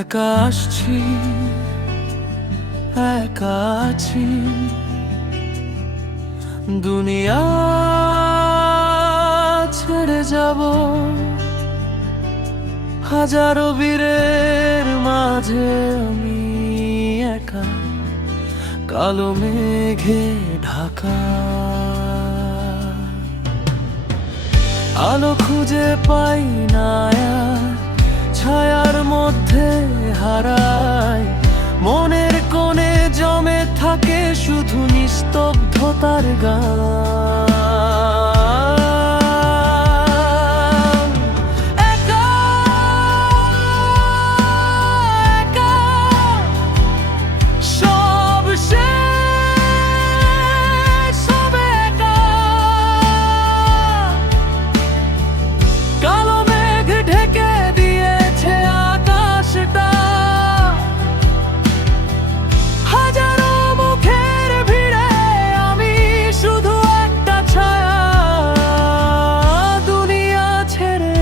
একা আসছি, একা আছি, দুনিয়া ছেড়ে যাব। হাজারো বীরের মাঝে আমি একা, কালো মেঘে ঢাকা। আলো খুঁজে পাই না, ছায়ার মধ্যে হারায়। মনের কোণে জমে থাকে শুধু নিস্তব্ধতার গান। একা একা সব শেষ হবে একা। কালো মেঘ ঢেকে দিয়েছে আকাশটা, হাজারো মুখের ভিড়ে আমি শুধু একটা ছায়া। দুনিয়া ছেড়ে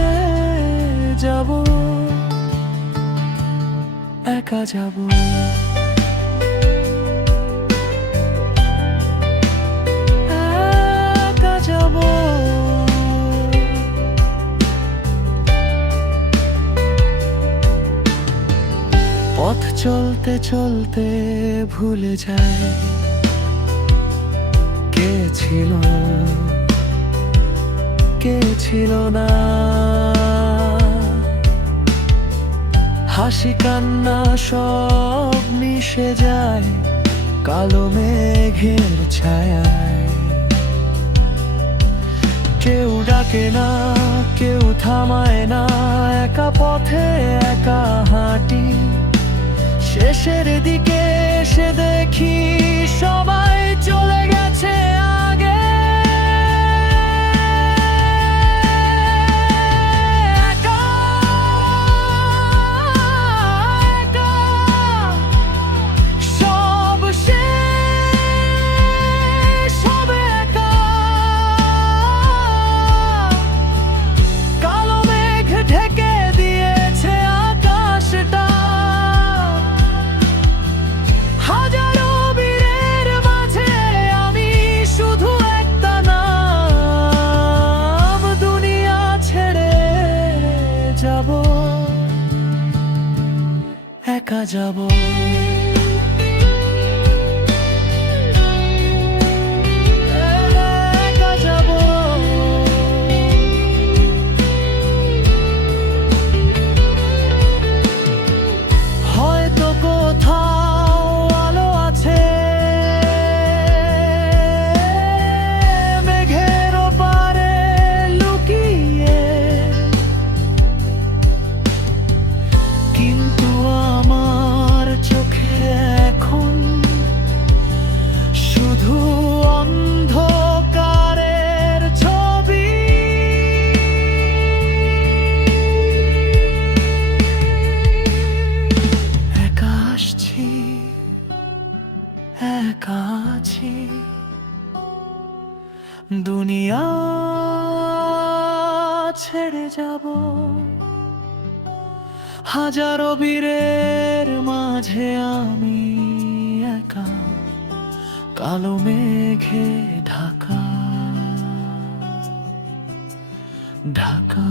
যাব, একা যাব। একা যাব। পথ চলতে চলতে ভুলে যায় কে ছিল, কে ছিল না। হাসি কান্না সব মিশে যায় কালো মেঘের ছায়ায়। কেউ ডাকে না, কেউ থামায় না, একা পথে একা হাঁটি। শেষের দিকে এসে দেখি সবাই চলে গেছে আগে। একা একা সব শেষ হবে একা। কালো মেঘ ঢেকে দিয়েছে আকাশটা, হাজারো বীরের মাঝে আমি শুধু একটা নাম। দুনিয়া ছেড়ে যাব, একা যাব। একা যাব। হয়তো কোথাও আলো আছে মেঘের ওপারে লুকিয়ে, কিন্তু আমার চোখে এখন শুধু অন্ধকারের ছবি। একা আসছি, একা আছি, দুনিয়া ছেড়ে যাব। হাজারো বীরের মাঝে আমি একা, কালো মেঘে ঢাকা, ঢাকা।